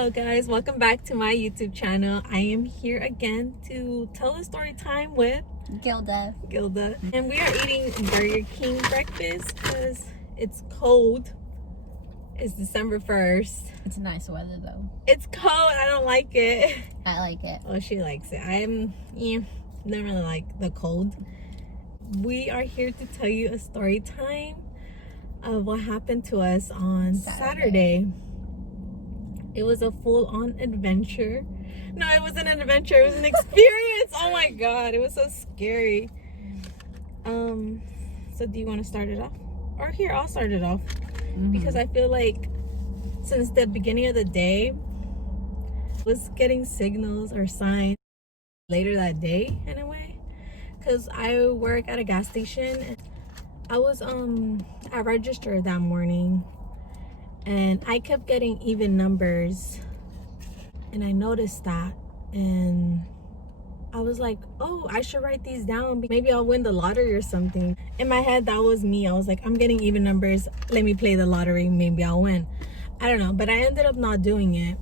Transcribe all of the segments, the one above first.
Hello guys, welcome back to my YouTube channel. I am here again to tell a story time with Gilda. And we are eating Burger King breakfast because it's cold. It's December 1st. It's nice weather though. It's cold. I don't like it. I like it. Oh, she likes it. Don't really like the cold. We are here to tell you a story time of what happened to us on Saturday. It was a full-on adventure. No, it wasn't an adventure. It was an experience. Oh my god, it was so scary. So do you want to start it off? Or here, I'll start it off. Because I feel like since the beginning of the day, I was getting signals or signs later that day in a way. Because I work at a gas station. I was at register that morning. And I kept getting even numbers, and I noticed that, and I was like, oh, I should write these down. Maybe I'll win the lottery or something. In my head, that was me. I was like, I'm getting even numbers. Let me play the lottery. Maybe I'll win. I don't know, but I ended up not doing it.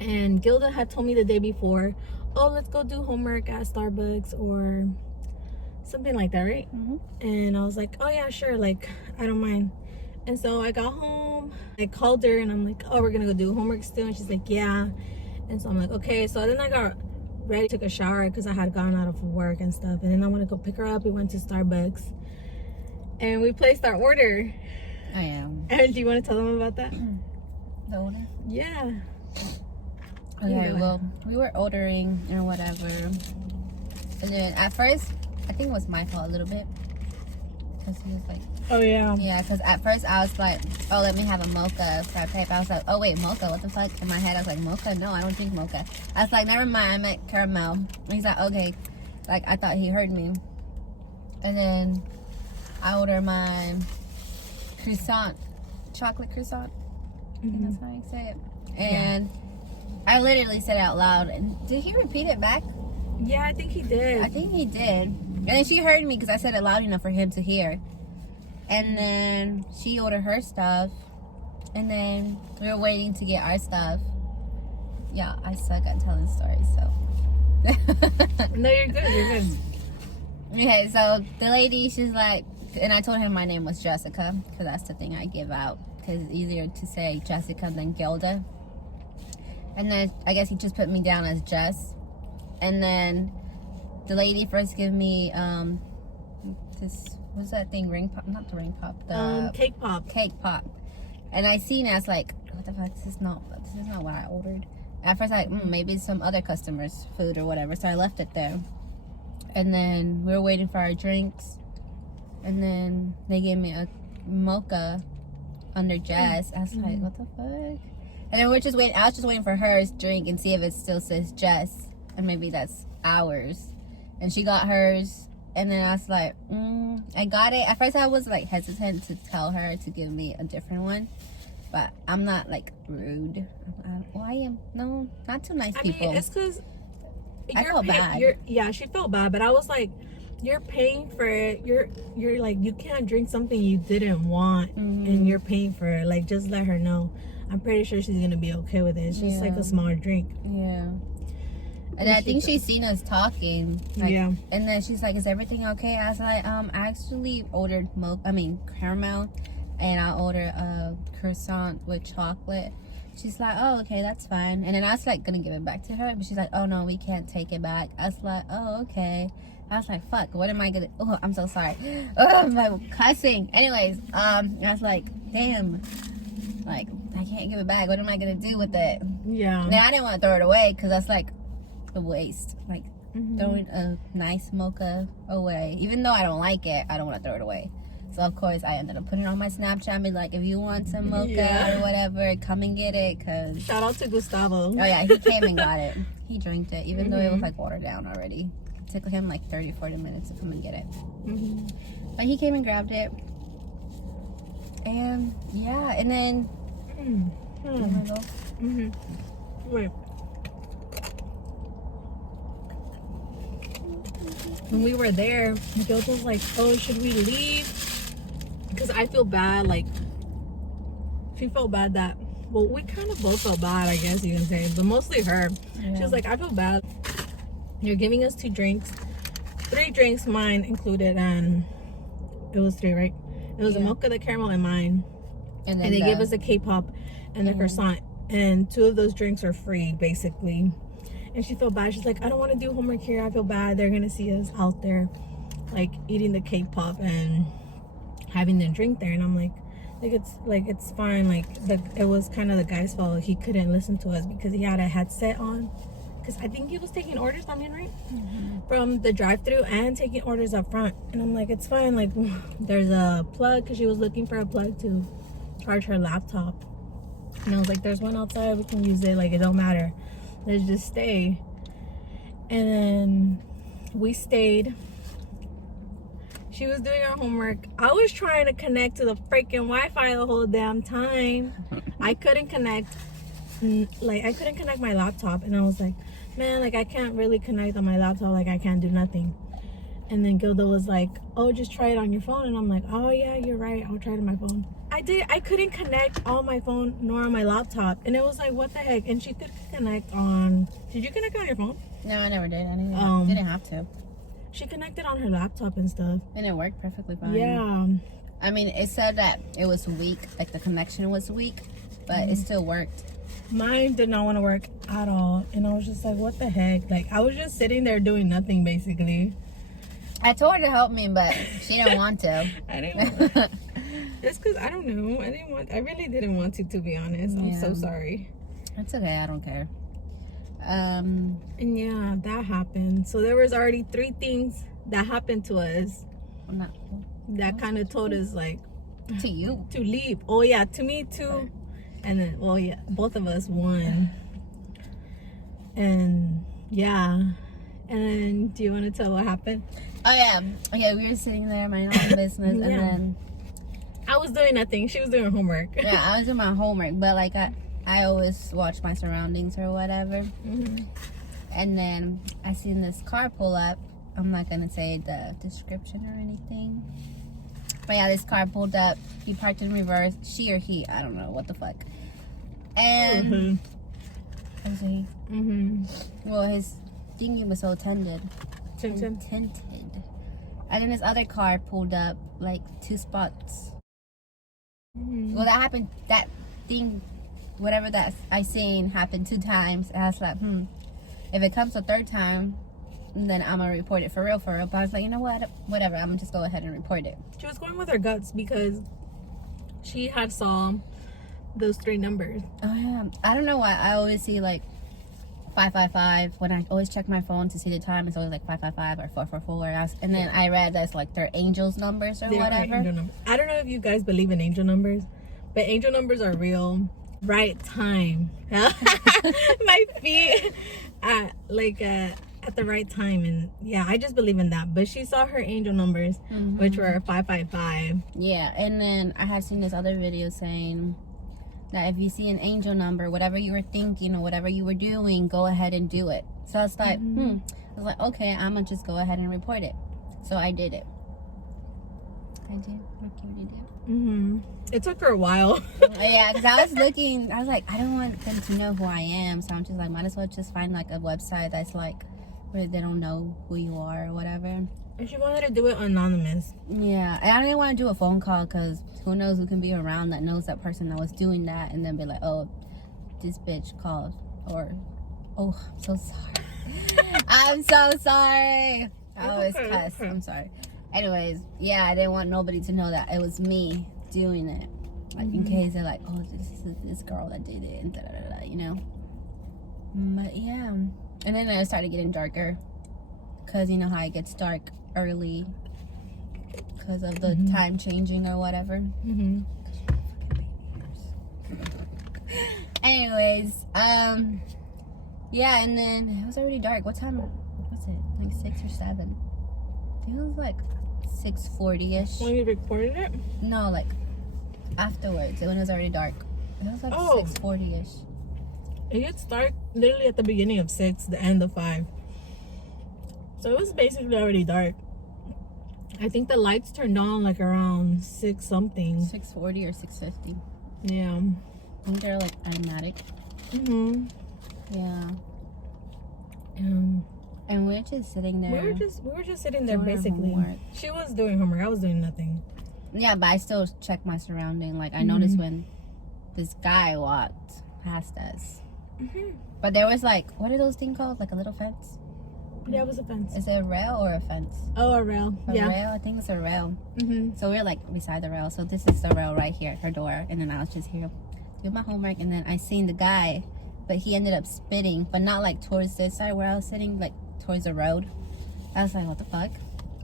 And Gilda had told me the day before, oh, let's go do homework at Starbucks or something like that, right? And I was like, oh yeah, sure, like I don't mind. And so I got home, I called her, and I'm like, oh, we're gonna go do homework still? And she's like, yeah. And so I'm like, okay. So then I got ready, took a shower because I had gotten out of work and stuff. And then I want to go pick her up. We went to Starbucks and we placed our order. I am. And do you want to tell them about that? The order? Yeah. Okay, well, we were ordering and whatever. And then at first, I think it was my fault a little bit. Because he was like, oh yeah. Yeah, because at first I was like, oh, let me have a mocha frappe. I was like, oh wait, mocha, what the fuck? In my head I was like, mocha? No, I don't drink mocha. I was like, never mind, I meant caramel. And he's like, okay. Like, I thought he heard me. And then I ordered my croissant, chocolate croissant. I think that's how you say it. And I literally said it out loud. And did he repeat it back? Yeah, I think he did. I think he did. And then she heard me because I said it loud enough for him to hear. And then she ordered her stuff. And then we were waiting to get our stuff. Yeah, I suck at telling stories, so. No, you're good. You're good. Okay, so the lady, she's like, and I told him my name was Jessica because that's the thing I give out. Because it's easier to say Jessica than Gilda. And then I guess he just put me down as Jess. And then the lady first gave me this, what's that thing, ring pop, not the ring pop, the cake pop. And I seen it, I was like, what the fuck, this is not what I ordered. At first I like, maybe it's some other customer's food or whatever, so I left it there. And then we were waiting for our drinks, and then they gave me a mocha under Jess. I was like, what the fuck? And then we're just waiting, I was just waiting for her drink and see if it still says Jess, and maybe that's ours. And she got hers, and then I was like, I got it. At first I was like hesitant to tell her to give me a different one, but I'm not like rude. I am no, not too nice people. I mean, it's because I felt bad. Yeah, she felt bad, but I was like, you're paying for it. You're like, you can't drink something you didn't want, and you're paying for it. Like, just let her know. I'm pretty sure she's gonna be okay with it. It's just like a smaller drink. Yeah. And I think she's seen us talking. Like, yeah. And then she's like, is everything okay? I was like, I actually ordered caramel, and I ordered a croissant with chocolate. She's like, oh, okay, that's fine. And then I was like, gonna give it back to her, but she's like, oh no, we can't take it back. I was like, oh, okay. I was like, fuck, what am I gonna, oh, I'm so sorry. Oh, my cussing. Anyways, I was like, damn, like, I can't give it back. What am I gonna do with it? Yeah. Then I didn't want to throw it away, because that's like the waste, like throwing a nice mocha away. Even though I don't like it, I don't want to throw it away. So of course I ended up putting it on my Snapchat and be like, if you want some mocha or whatever, come and get it. Cause shout out to Gustavo. Oh yeah, he came and got it. He drank it, even though it was like watered down already. It took him like 30-40 minutes to come and get it. But he came and grabbed it. And yeah, and then Wait. When we were there, Gilda was like, oh, should we leave? Because I feel bad, like, she felt bad that well, we kind of both felt bad, I guess you can say, but mostly her. Yeah. She was like, I feel bad. You're giving us 2 drinks, 3 drinks, mine included, and it was 3, right? It was the mocha, the caramel, and mine. And they gave us a K-pop and the croissant, and 2 of those drinks are free, basically. And she felt bad. She's like, I don't want to do homework here. I feel bad. They're gonna see us out there, like eating the K-pop and having the drink there. And I'm like it's fine. Like it was kind of the guy's fault. He couldn't listen to us because he had a headset on. Because I think he was taking orders, I mean, right? From the drive-thru and taking orders up front. And I'm like, it's fine. Like, there's a plug, because she was looking for a plug to charge her laptop. And I was like, there's one outside. We can use it. Like, it don't matter. Let's just stay. And then we stayed. She was doing her homework. I was trying to connect to the freaking Wi-Fi the whole damn time. I couldn't connect. Like, I couldn't connect my laptop. And I was like, man, like, I can't really connect on my laptop. Like, I can't do nothing. And then Gilda was like, oh, just try it on your phone. And I'm like, oh, yeah, you're right. I'll try it on my phone. I did. I couldn't connect on my phone nor on my laptop. And it was like, what the heck? And she could connect on... Did you connect on your phone? No, I never did. I didn't have to. She connected on her laptop and stuff. And it worked perfectly fine. Yeah. I mean, it said that it was weak. Like, the connection was weak. But it still worked. Mine did not want to work at all. And I was just like, what the heck? Like, I was just sitting there doing nothing, basically. I told her to help me, but she didn't want to. I didn't want It's because, I don't know. I really didn't want to be honest. I'm so sorry. It's okay. I don't care. And yeah, that happened. So there was already 3 things that happened to us that kind of told us, like... To you. To leave. Oh, yeah. To me, too. Right. And then, well, yeah, both of us won. And yeah. And then, do you want to tell what happened? Oh, yeah. Okay, we were sitting there, minding our own business, and then... I was doing nothing. She was doing homework. Yeah, I was doing my homework, but, like, I always watch my surroundings or whatever. And then I seen this car pull up. I'm not going to say the description or anything. But, yeah, this car pulled up. He parked in reverse. She or he. I don't know. What the fuck. And... Was he? Well, his thingy was so tinted. Tinted. And then this other car pulled up, like, 2 spots. Well, that happened, that thing, whatever that I seen happened 2 times. And I was like, if it comes a 3rd time, then I'm gonna report it for real. But I was like, you know what, whatever, I'm gonna just go ahead and report it. She was going with her guts because she had saw those 3 numbers. Oh yeah, I don't know why I always see like 555 when I always check my phone to see the time. It's always like 555 or 444, and then I read that's like their angels numbers or whatever. I don't know if you guys believe in angel numbers, but angel numbers are real. Right time. My feet at the right time. And yeah, I just believe in that. But she saw her angel numbers, which were 555. Yeah, and then I had seen this other video saying that if you see an angel number, whatever you were thinking or whatever you were doing, go ahead and do it. So I was like, I was like, okay, I'm gonna just go ahead and report it. So I did it. I did. What did. It took her a while. Yeah, because I was looking, I was like, I don't want them to know who I am. So I'm just like, might as well just find like a website that's like, where they don't know who you are or whatever. And she wanted to do it anonymous. Yeah, and I didn't want to do a phone call because who knows who can be around that knows that person that was doing that and then be like, oh, this bitch called. Or, oh, I'm so sorry. I'm so sorry. I always cuss. I'm sorry. Anyways, yeah, I didn't want nobody to know that it was me doing it. Like, in case they're like, oh, this is this girl that did it, and da-da-da-da, you know? But, yeah. And then it started getting darker. Because you know how it gets dark early. Because of the time changing or whatever. Anyways, yeah, and then it was already dark. What time was it? Like 6 or 7? I think it was like 6:40ish. When you recorded it? No, like afterwards, when it was already dark. It was like 6:40ish. It gets dark literally at the beginning of 6, the end of 5. So it was basically already dark. I think the lights turned on like around 6 something. 6:40 or 6:50. Yeah. I think they're like automatic. Mm-hmm. Yeah. And we're just sitting there. We were just sitting there doing our basically. homework. She was doing homework. I was doing nothing. Yeah, but I still check my surrounding. Like, I Mm-hmm. noticed when this guy walked past us. Mm-hmm. But there was like, what are those things called? Like a little fence? Yeah, it was a fence. Is it a rail or a fence? Oh, a rail. A Yeah. rail? I think it's a rail. Mm-hmm. So we're like beside the rail. So this is the rail right here, her door. And then I was just here doing my homework. And then I seen the guy, but he ended up spitting, but not like towards this side where I was sitting, like towards the road. I was like, what the fuck?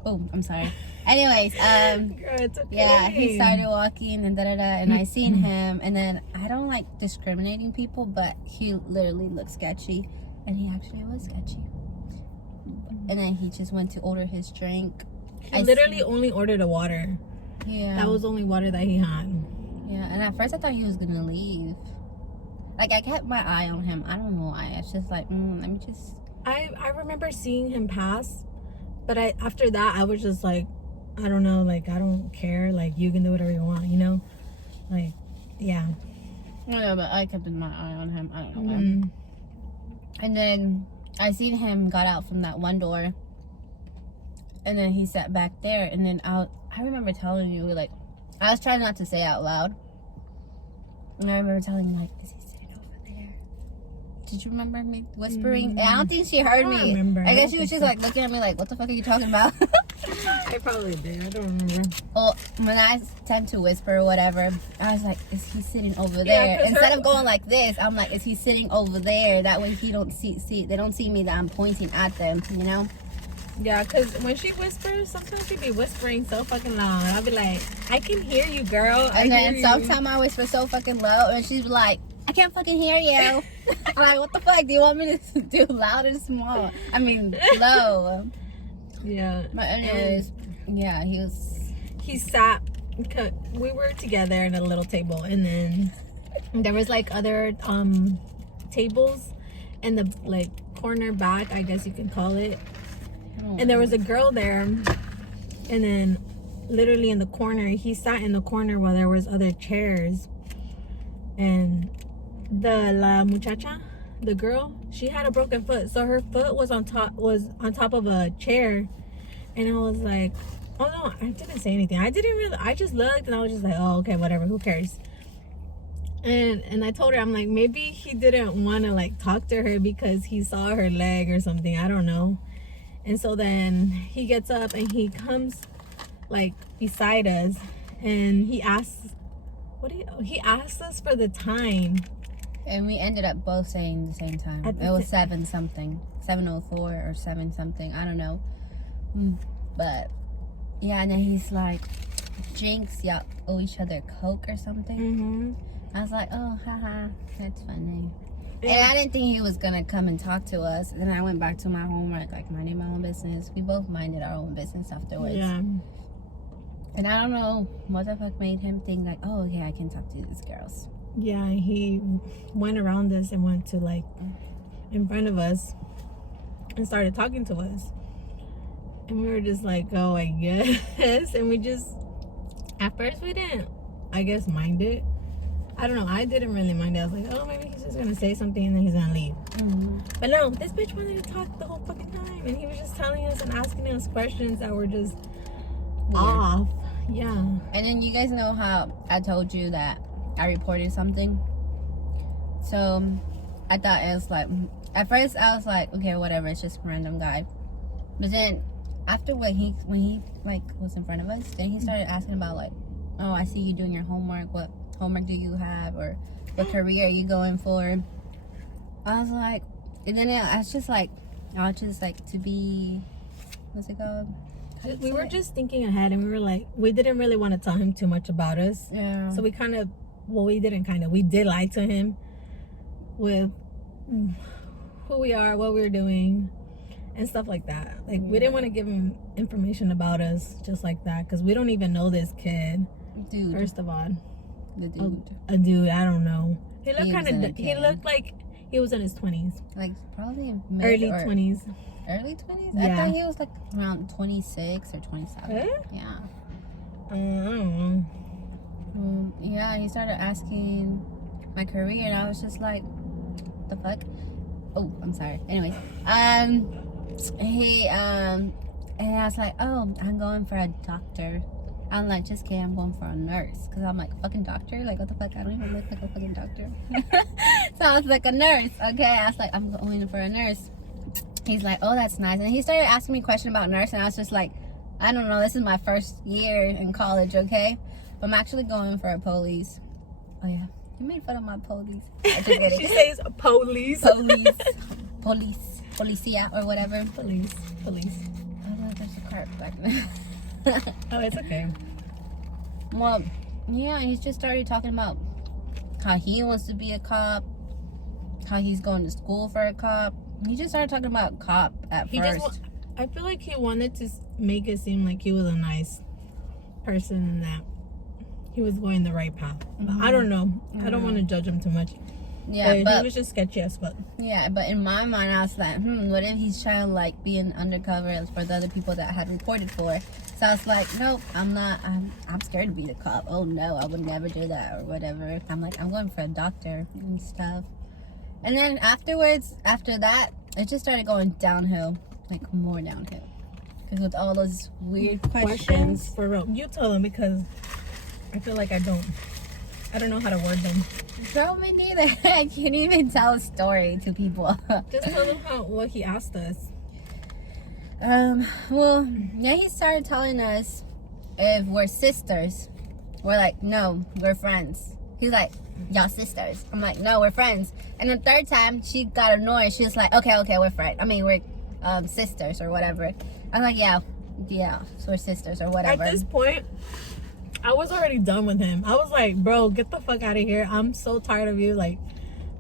Oh, I'm sorry. Anyways, Girl, it's okay. yeah, he started walking and and I seen him, and then I don't like discriminating people, but he literally looked sketchy, and he actually was sketchy. And then he just went to order his drink. He literally only ordered a water. Yeah. That was the only water that he had. Yeah, and at first I thought he was gonna leave. Like, I kept my eye on him. I don't know why. It's just like, let me just... I remember seeing him pass, but after that I was just like, I don't know, like, I don't care, like, you can do whatever you want, you know, like, yeah. Yeah, but I kept my eye on him. I don't know why. Mm-hmm. And then I seen him got out from that one door, and then he sat back there. And then I remember telling you, like, I was trying not to say out loud, and I remember telling you, like, is he sitting over there? Did you remember me whispering? And I don't think she heard I me. don't remember. I I guess don't she was think just so. like looking at me like, what the fuck are you talking about? I probably did. I don't remember. Well, when I tend to whisper or whatever, I was like, is he sitting over Yeah, there? 'cause Instead her- of going like this, I'm like, is he sitting over there? That way he don't see they don't see me that I'm pointing at them, you know? Yeah, because when she whispers, sometimes she be whispering so fucking loud. I'll be like, I can hear you, girl. And then sometimes I whisper so fucking low, and she's like, I can't fucking hear you. I'm like, what the fuck? Do you want me to do loud or small? I mean, low. Yeah. But anyways, yeah, He sat, we were together at a little table, and then there was like other tables in the like corner back, I guess you can call it. And there was a girl there, and then literally in the corner, he sat in the corner while there was other chairs. And la muchacha, the girl, she had a broken foot, so her foot was on top of a chair. And I was like, oh no, I didn't say anything. I just looked, and I was just like, oh, okay, whatever, who cares. And I told her, I'm like, maybe he didn't want to like talk to her because he saw her leg or something, I don't know. And so then he gets up and he comes like beside us, and he asks us for the time. And we ended up both saying the same time. It was 7 something, 7:04 or 7 something. I don't know. But yeah, and then he's like, drinks, y'all owe each other Coke or something. Mm-hmm. I was like, oh, haha, that's funny. And I didn't think he was gonna come and talk to us. And then I went back to my homework, like minding my own business. We both minded our own business afterwards. Yeah. And I don't know what the fuck made him think like, oh, okay, I can talk to these girls. Yeah, he went around us and went to like in front of us and started talking to us. And we were just like, oh, I guess. And we just, at first we didn't, I guess, mind it. I don't know. I didn't really mind it. I was like, oh, maybe he's just going to say something and then he's going to leave. Mm-hmm. But no, this bitch wanted to talk the whole fucking time. And he was just telling us and asking us questions that were just off. Yeah. And then you guys know how I told you that I reported something? So I thought it was like, at first I was like, okay, whatever, it's just a random guy. But then after when he like was in front of us, then he started asking about like, oh, I see you doing your homework. What homework do you have, or what career are you going for? I was like, and then I was just like to be, what's it called? We were just thinking ahead, and we were like, we didn't really want to tell him too much about us. Yeah. So we we did lie to him with who we are, what we were doing, and stuff like that. Like, we didn't want to give him information about us just like that, because we don't even know this kid. Dude. First of all. The dude. A dude, I don't know. He looked He looked like he was in his 20s. Like, probably Early 20s. Early 20s? Yeah. I thought he was like around 26 or 27. Eh? Yeah. I don't know. Yeah, he started asking my career, and I was just like, the fuck? Oh, I'm sorry. Anyways, and I was like, oh, I'm going for a doctor. I'm like, just kidding, I'm going for a nurse. Because I'm like, fucking doctor? Like, what the fuck? I don't even look like a fucking doctor. So I was like, a nurse, okay? I was like, I'm going for a nurse. He's like, oh, that's nice. And he started asking me a question about nurse, and I was just like, I don't know, this is my first year in college, okay? But I'm actually going for a police. Oh, yeah. You made fun of my police. I just get it. She says police. Police. Policia, or whatever. Police. Oh, look, there's a cart back there. Oh, it's okay. Well, yeah, he just started talking about how he wants to be a cop, how he's going to school for a cop. He just started talking about cop at first. I feel like he wanted to make it seem like he was a nice person and that he was going the right path. But I don't know. I don't want to judge him too much. Yeah, but he was just sketchy as fuck. Yeah, but in my mind, I was like, what if he's trying to like be an undercover for the other people that I had reported for? So I was like, nope, I'm not. I'm scared to be the cop. Oh no, I would never do that or whatever. I'm like, I'm going for a doctor and stuff. And then afterwards, after that, it just started going downhill, like more downhill. Because with all those weird questions. For real, you tell them because I feel like I don't know how to word them. Girl, me neither. I can't even tell a story to people. Just tell them what he asked us. Well, yeah, he started telling us if we're sisters. We're like, no, we're friends. He's like, y'all sisters. I'm like, no, we're friends. And the third time, she got annoyed. She was like, okay, we're friends. I mean, we're sisters or whatever. I'm like, yeah, so we're sisters or whatever. At this point, I was already done with him. I was like, bro, get the fuck out of here. I'm so tired of you. Like,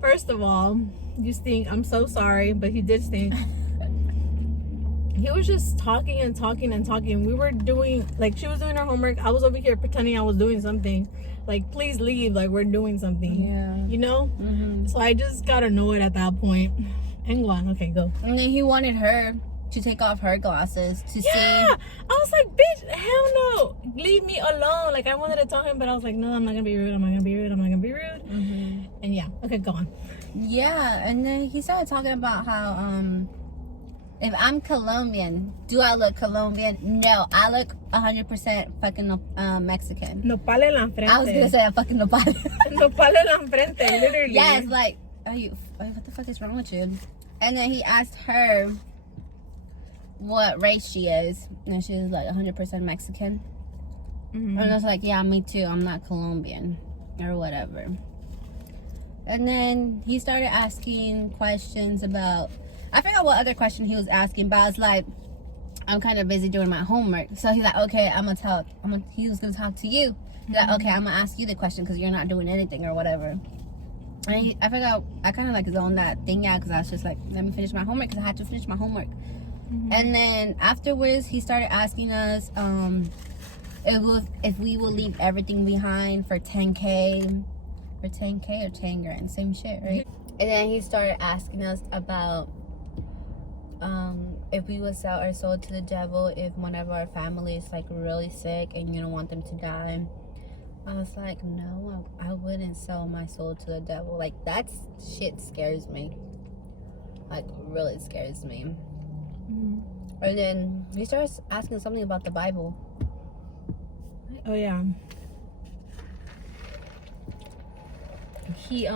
first of all, you stink. I'm so sorry, but he did stink. He was just talking and talking and talking. We were doing, like, she was doing her homework. I was over here pretending I was doing something. Like, please leave. Like, we're doing something. Yeah. You know? So I just got annoyed at that point. And go on. Okay, go. And then he wanted her to take off her glasses to see. I was like, bitch, hell no. Leave me alone. Like, I wanted to tell him, but I was like, no, I'm not going to be rude. And yeah. Okay, go on. Yeah. And then he started talking about how, if I'm Colombian, do I look Colombian? No, I look 100% fucking Mexican. Nopal en la frente. I was gonna say a fucking nopal. Nopal en la frente, literally. Yes, like, what the fuck is wrong with you? And then he asked her what race she is, and she was like 100% Mexican. And I was like, yeah, me too. I'm not Colombian or whatever. And then he started asking questions about. I forgot what other question he was asking, but I was like, I'm kind of busy doing my homework. So he's like, okay, he was going to talk to you. He's like, okay, I'm going to ask you the question because you're not doing anything or whatever. And I forgot, I kind of like zoned that thing out because I was just like, let me finish my homework because I had to finish my homework. And then afterwards, he started asking us if we will leave everything behind for 10K. For 10K or 10 grand, same shit, right? And then he started asking us about if we would sell our soul to the devil if one of our family is like really sick and you don't want them to die. I was like, no, I wouldn't sell my soul to the devil. Like, that shit scares me. Like, really scares me. And then he starts asking something about the Bible. Oh yeah. He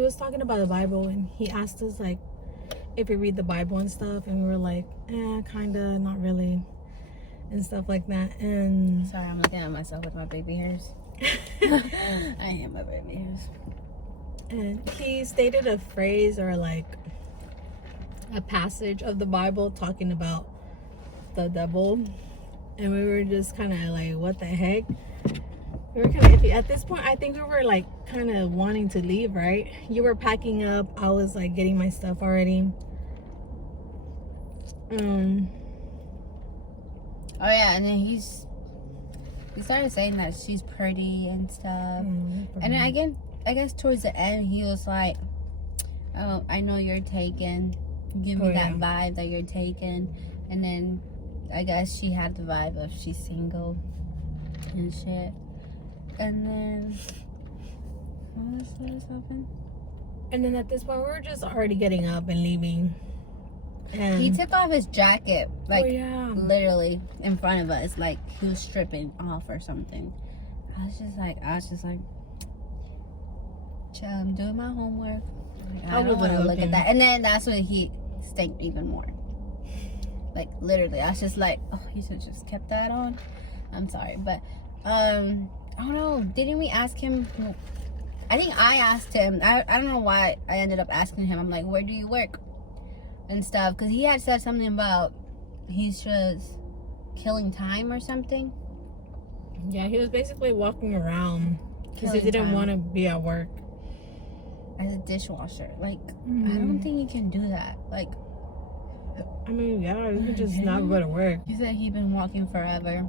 was talking about the Bible and he asked us like if we read the Bible and stuff, and we were like, kinda, not really, and stuff like that. And sorry, I'm looking at myself with my baby hairs. I am my baby hairs. And he stated a phrase or like a passage of the Bible talking about the devil, and we were just kind of like, what the heck? We were kind of iffy. At this point, I think we were like kind of wanting to leave, right? You were packing up. I was like getting my stuff already. Oh yeah, and then he started saying that she's pretty and stuff. And then I guess towards the end, he was like, oh, I know you're taken. Give me that vibe that you're taken. And then I guess she had the vibe of she's single and shit. And then What is happening? And then at this point, we were just already getting up and leaving. And He took off his jacket, like, oh, yeah. literally in front of us, like he was stripping off or something. I was just like, chill, I'm doing my homework. Like, I don't want to look at that. And then that's when he staked even more. Like, literally, I was just like, oh, you should have just kept that on. I'm sorry, but I don't know. Didn't we ask him? I think I asked him. I don't know why I ended up asking him. I'm like, where do you work? And stuff. Because he had said something about he's just killing time or something. Yeah, he was basically walking around because he didn't want to be at work. As a dishwasher. Like, I don't think you can do that. Like, I mean, yeah, you could just not go to work. He said he'd been walking forever.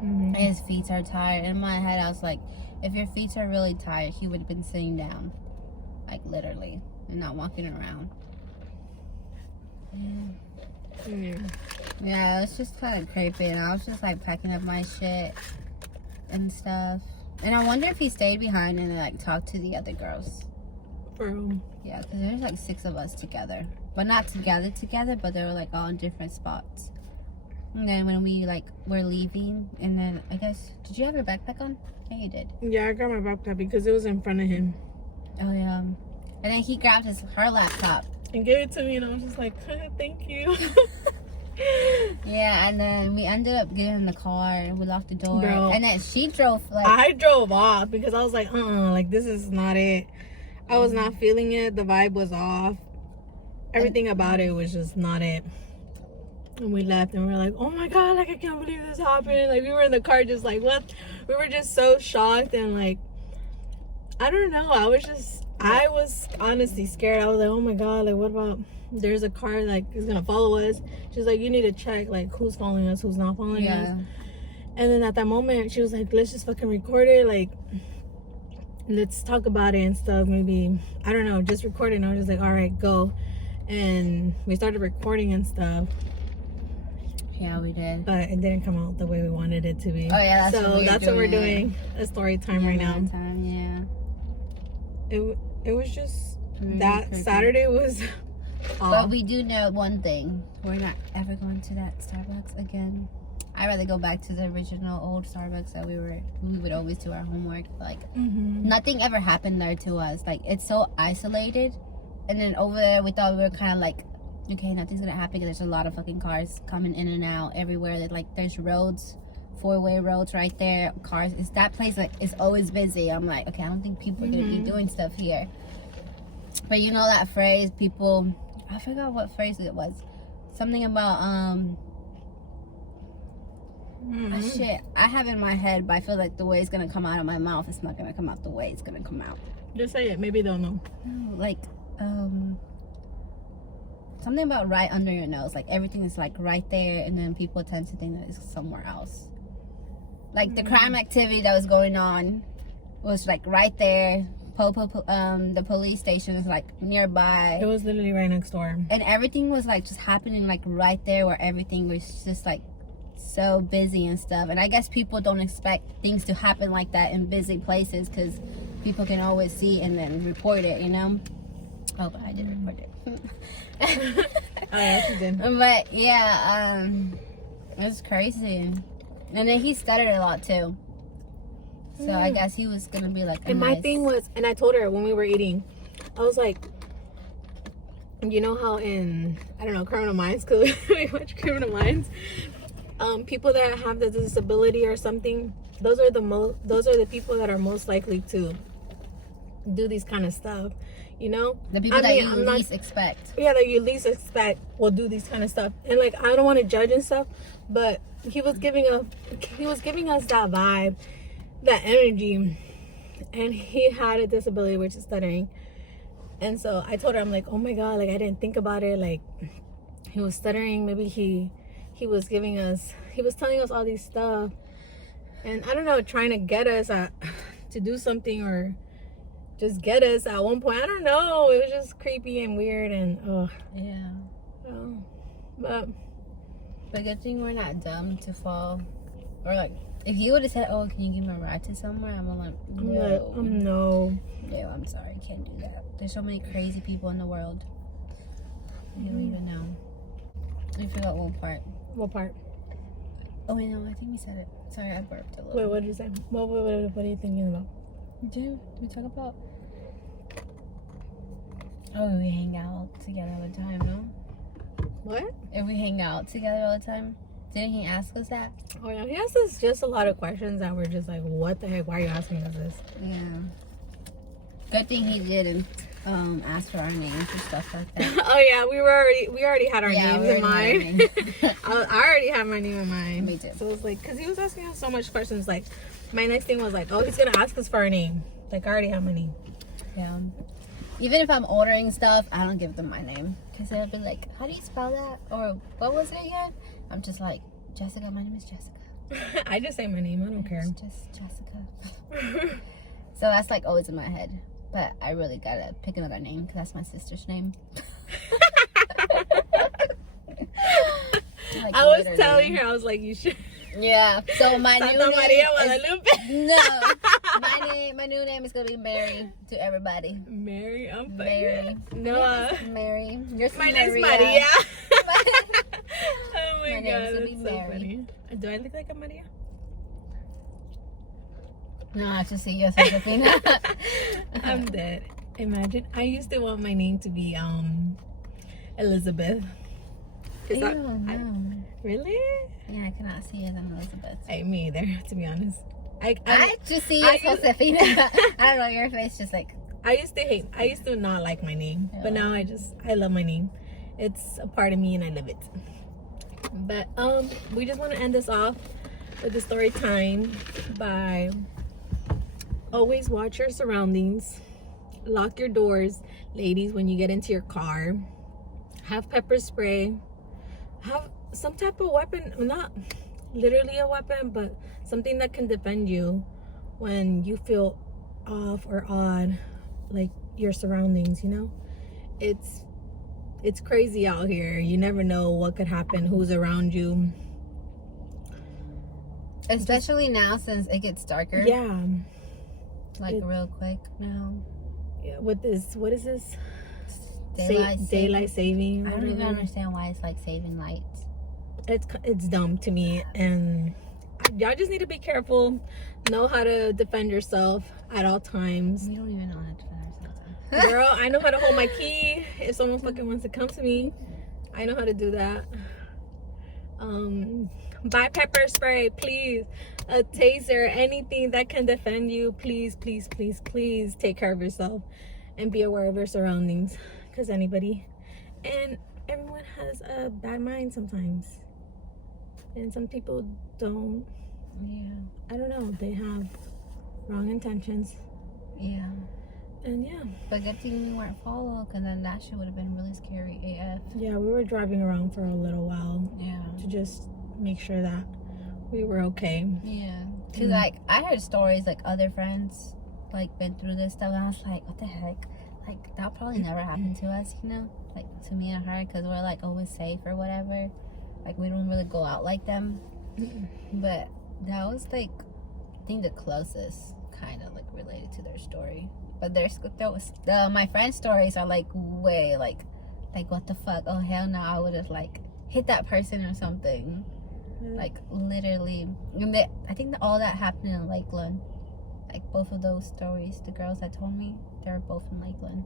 And his feet are tired. In my head, I was like, if your feet are really tired, he would have been sitting down. Like, literally. And not walking around. Yeah, it was just kind of creepy. And I was just, like, packing up my shit and stuff. And I wonder if he stayed behind and, like, talked to the other girls. Bro. Yeah, because there's, like, 6 of us together. But not together, but they were, like, all in different spots. And then when we, like, were leaving, and then, I guess, did you have your backpack on? Yeah, you did. Yeah, I got my backpack because it was in front of him. Oh, yeah. And then he grabbed her laptop. And gave it to me, and I was just like, thank you. Yeah, and then we ended up getting in the car. We locked the door. Bro. And then she drove, like... I drove off because I was like, like, this is not it. I was not feeling it. The vibe was off. Everything about it was just not it. And we left and we were like, oh my god, like, I can't believe this happened. Like, we were in the car just like, what? We were just so shocked and like, I don't know. I was honestly scared. I was like, oh my god, like, what about there's a car like is gonna follow us? She's like, you need to check like who's following us, who's not following us. And then at that moment she was like, let's just fucking record it, like, let's talk about it and stuff. Maybe, I don't know, just record it. And I was just like, all right, go. And we started recording and stuff. Yeah, we did. But it didn't come out the way we wanted it to be. Oh, yeah, that's what we're doing. A story time right now. It was just really that crazy. Saturday was off. But we do know one thing. We're not ever going to that Starbucks again. I'd rather go back to the original old Starbucks that we would always do our homework. Like, nothing ever happened there to us. Like, it's so isolated. And then over there, we thought we were kind of like, okay, nothing's gonna happen because there's a lot of fucking cars coming in and out everywhere. That, like, there's roads, 4-way roads right there. Cars. It's that place, like, it's always busy. I'm like, okay, I don't think people are gonna be doing stuff here. But you know that phrase, people, I forgot what phrase it was. Something about shit. I have it in my head, but I feel like the way it's gonna come out of my mouth, it's not gonna come out the way it's gonna come out. Just say it. Maybe they'll know. No, like, something about right under your nose. Like, everything is like right there, and then people tend to think that it's somewhere else. Like, the crime activity that was going on was like right there. The police station is like nearby. It was literally right next door. And everything was like just happening like right there, where everything was just like so busy and stuff. And I guess people don't expect things to happen like that in busy places, because people can always see and then report it, you know. Oh, but I did report it. Oh, yeah, she did. But yeah, it was crazy. And then he stuttered a lot too. So I guess he was gonna be like, and my thing was, and I told her when we were eating, I was like, you know how in, I don't know, Criminal Minds, because we watch Criminal Minds, people that have the disability or something, those are the people that are most likely to do these kind of stuff, you know. The people that you least expect. Yeah, that you least expect will do these kind of stuff. And like, I don't want to judge and stuff, but he was giving us that vibe, that energy, and he had a disability, which is stuttering. And so I told her, I'm like, oh my god, like, I didn't think about it. Like, he was stuttering. Maybe he was telling us all these stuff, and I don't know, trying to get us to do something, or just get us at one point. I don't know, it was just creepy and weird, and yeah. But good thing we're not dumb to fall, or like If you would have said, "Oh, can you give me a ride to somewhere?" I'm like, no, no. No, I'm sorry, I can't do that. There's so many crazy people in the world. You don't even know. I forgot one part. What part? Oh, wait, no, I think we said it. Sorry, I burped a little. Wait, what did you say? What are you thinking about? Did we talk about? Oh, we hang out together all the time, no? What? If we hang out together all the time, didn't he ask us that? Oh yeah, he asked us just a lot of questions that were just like, what the heck? Why are you asking us this? Yeah. Good thing he didn't ask for our names or stuff like that. Oh yeah, we already had our names in mind. I already had my name in mind. Me too. So it was like, cause he was asking us so much questions. Like, my next thing was like, oh, he's gonna ask us for our name. Like, I already have my name. Yeah. Even if I'm ordering stuff, I don't give them my name. Because they'll be like, how do you spell that? Or what was it again? I'm just like, Jessica, my name is Jessica. I just say my name, I don't care. It's just Jessica. So that's like always in my head. But I really gotta pick another name because that's my sister's name. Like, I was literally. telling her, I was like, you should. Yeah. So my Santa new name Maria is, Guadalupe. no. My new name is gonna be Mary to everybody. Mary, I'm Mary. No. Mary. Yours My is name's Maria. Maria. Oh my My god, name's gonna that's be so Mary. funny. Do I look like a Maria? No, I just see you as Josefina. I'm dead. Imagine. I used to want my name to be Elizabeth. Ew, no. Really? Yeah, I cannot see you as Elizabeth. Me either, to be honest. I just see you as Josefina. I don't know, your face just like... I used to not like my name. But now I love my name. It's a part of me and I live it. But we just want to end this off with the story time by always watch your surroundings. Lock your doors, ladies, when you get into your car. Have pepper spray. Have some type of weapon, not literally a weapon, but something that can defend you when you feel off or odd, like your surroundings, you know? It's crazy out here. You never know what could happen, who's around you. Especially now since it gets darker. Yeah. Like real quick now. Yeah, with this, what is this? Daylight saving. I don't even understand why it's like saving lights. It's dumb to me, and y'all just need to be careful. Know how to defend yourself at all times. We don't even know how to defend ourselves. Girl, I know how to hold my key if someone fucking wants to come to me. I know how to do that. Buy pepper spray, please. A taser, anything that can defend you. Please, please, please, please take care of yourself and be aware of your surroundings. Because anybody and everyone has a bad mind sometimes. And some people don't. Yeah. I don't know. They have wrong intentions. Yeah. And yeah. But good thing we weren't followed, because then that shit would have been really scary AF. Yeah, we were driving around for a little while. Yeah. To just make sure that we were okay. Yeah. Because, like, I heard stories, like, other friends, like, been through this stuff, and I was like, what the heck? Like, that probably never happened to us, you know? Like, to me and her, because we're, like, always safe or whatever. Like, we don't really go out like them. But that was, like, I think the closest kind of, like, related to their story. But my friends' stories are, like, way, like, what the fuck? Oh, hell no, I would have, like, hit that person or something. Like, literally. And I think that all that happened in Lakeland. Like, both of those stories, the girls that told me, they were both in Lakeland.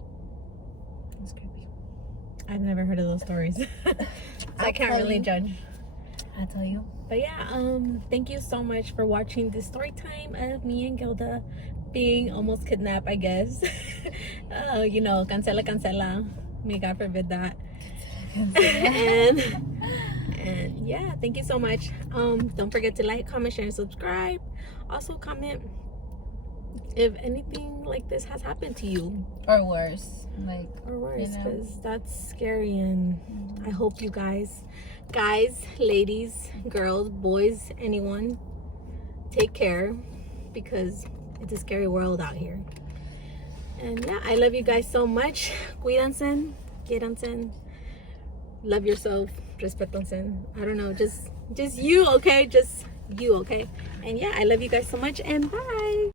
It's creepy. I've never heard of those stories. I can't really judge. I'll tell you. But yeah, thank you so much for watching this story time of me and Gilda being almost kidnapped, I guess. You know, cancela. May God forbid that. and yeah, thank you so much. Don't forget to like, comment, share, and subscribe. Also comment if anything like this has happened to you, or worse, because you know? That's scary. And I hope you guys, ladies, girls, boys, anyone, take care, because it's a scary world out here. And yeah, I love you guys so much. Cuídense, quédense, love yourself, respétense. I don't know, just you, okay? Just you, okay? And yeah, I love you guys so much, and bye.